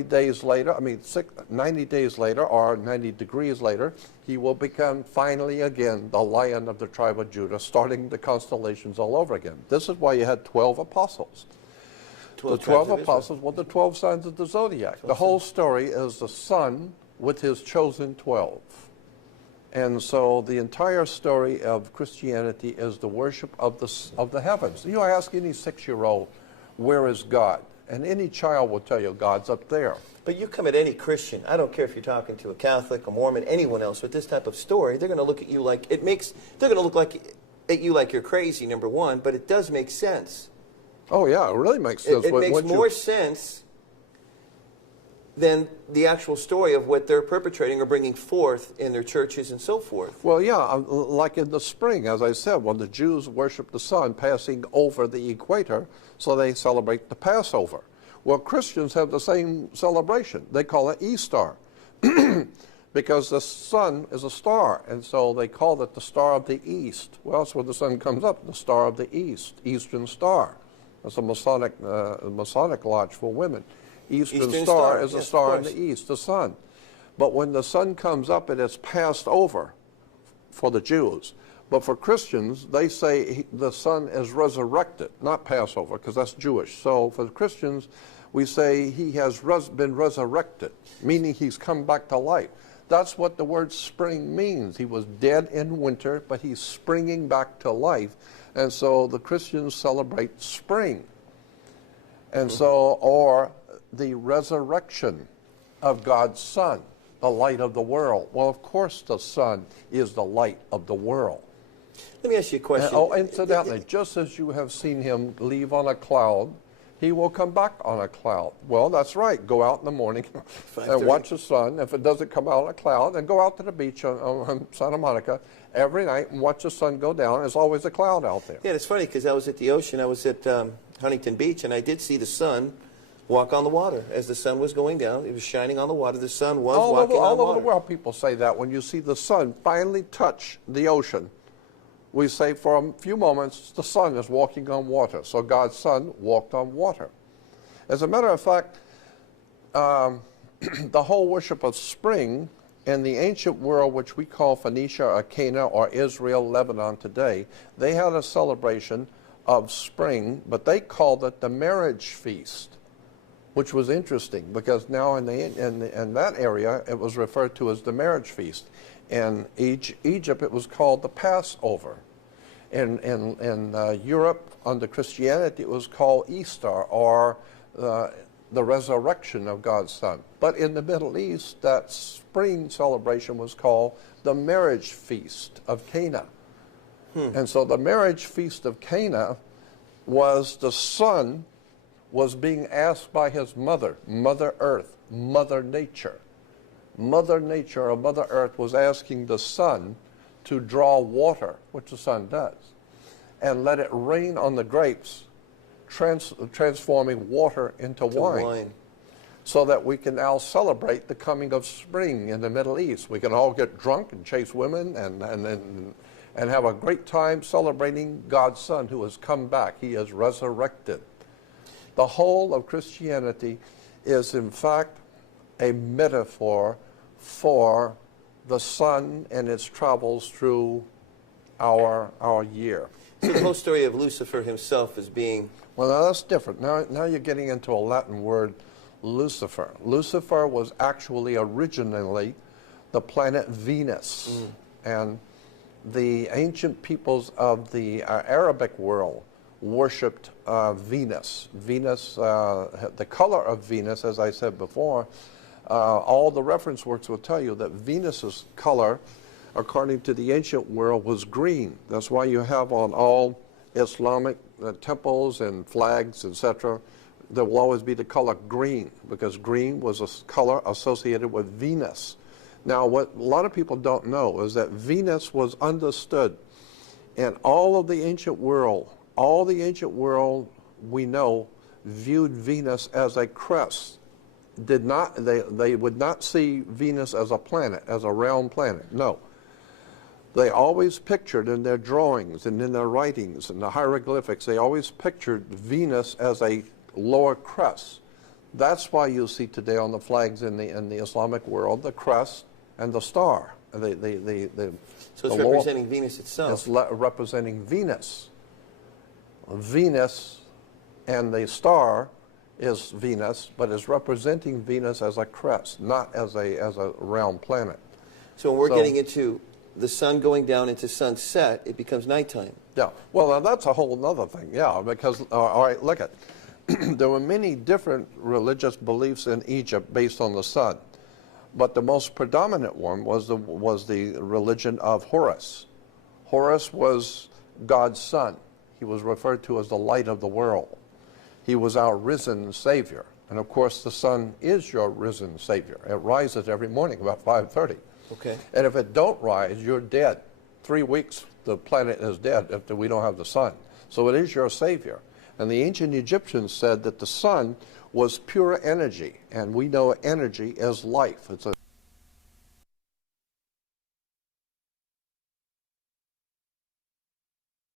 days later, 90 days later, or 90 degrees later, he will become finally again the Lion of the tribe of Judah, starting the constellations all over again. This is why you had 12 apostles. The 12 apostles were the 12 signs of the zodiac. The whole story is the Son with his chosen 12. And so the entire story of Christianity is the worship of the heavens. You ask any 6-year-old, where is God? And any child will tell you God's up there. But you come at any Christian, I don't care if you're talking to a Catholic, a Mormon, anyone else with this type of story, they're going to look at you like, they're going to look at you like you're crazy, number one, but it does make sense. Oh yeah, it really makes sense. It makes more sense than the actual story of what they're perpetrating or bringing forth in their churches and so forth. Well, yeah, like in the spring, as I said, when the Jews worship the sun passing over the equator, so they celebrate the Passover. Well, Christians have the same celebration. They call it Easter because the sun is a star, and so they call it the Star of the East. Well, that's where the sun comes up, the Star of the East, Eastern Star. That's a Masonic lodge for women. Eastern Star is a star in the east, the sun. But when the sun comes up, it is passed over for the Jews. But for Christians, they say the sun is resurrected, not Passover, because that's Jewish. So for the Christians, we say he has been resurrected, meaning he's come back to life. That's what the word spring means. He was dead in winter, but he's springing back to life. And so the Christians celebrate spring. And so, or the resurrection of God's Son, the light of the world. Well, of course the sun is the light of the world. Let me ask you a question. Incidentally, just as you have seen him leave on a cloud, he will come back on a cloud. Well, that's right. Go out in the morning and watch the sun. If it doesn't come out on a cloud, then go out to the beach on Santa Monica every night and watch the sun go down. There's always a cloud out there. Yeah, it's funny because I was at the ocean. I was at Huntington Beach, and I did see the sun walk on the water as the sun was going down. It was shining on the water. The sun was walking on the water. All over the world, people say that when you see the sun finally touch the ocean. We say for a few moments, the sun is walking on water. So God's Son walked on water. As a matter of fact, the whole worship of spring in the ancient world, which we call Phoenicia or Cana or Israel, Lebanon today, they had a celebration of spring, but they called it the marriage feast, which was interesting because now in that area, it was referred to as the marriage feast. In Egypt, it was called the Passover. In Europe, under Christianity, it was called Easter, or the resurrection of God's Son. But in the Middle East, that spring celebration was called the marriage feast of Cana. And so the marriage feast of Cana was the son was being asked by his mother, Mother Earth, Mother Nature. Mother Nature or Mother Earth was asking the sun to draw water, which the sun does, and let it rain on the grapes, transforming water into wine, so that we can now celebrate the coming of spring in the Middle East. We can all get drunk and chase women and have a great time celebrating God's Son who has come back. He is resurrected. The whole of Christianity is, in fact, a metaphor for the sun and its travels through our year. So the whole story of Lucifer himself as being... Well, now that's different. Now you're getting into a Latin word, Lucifer. Lucifer was actually originally the planet Venus. And the ancient peoples of the Arabic world worshipped Venus. Venus, the color of Venus, as I said before, all the reference works will tell you that Venus's color, according to the ancient world, was green. That's why you have on all Islamic temples and flags, etc., there will always be the color green, because green was a color associated with Venus. Now, what a lot of people don't know is that Venus was understood in all of the ancient world. All the ancient world we know viewed Venus as a crest. They would not see Venus as a planet, as a round planet. No. They always pictured in their drawings and in their writings and the hieroglyphics, they always pictured Venus as a lower crest. That's why you see today on the flags in the Islamic world the crest and the star. So it's the representing Venus itself. It's representing Venus. Venus, and the star is Venus, but is representing Venus as a crest, not as a round planet. So when we're getting into the sun going down into sunset, it becomes nighttime. Yeah. Well, now that's a whole other thing. Yeah, because all right, look at. There were many different religious beliefs in Egypt based on the sun, but the most predominant one was the religion of Horus. Horus was God's son. He was referred to as the light of the world. He was our risen Savior, and of course, the sun is your risen Savior. It rises every morning about 5:30. Okay. And if it don't rise, you're dead. 3 weeks, the planet is dead if we don't have the sun. So it is your Savior. And the ancient Egyptians said that the sun was pure energy, and we know energy is life. It's a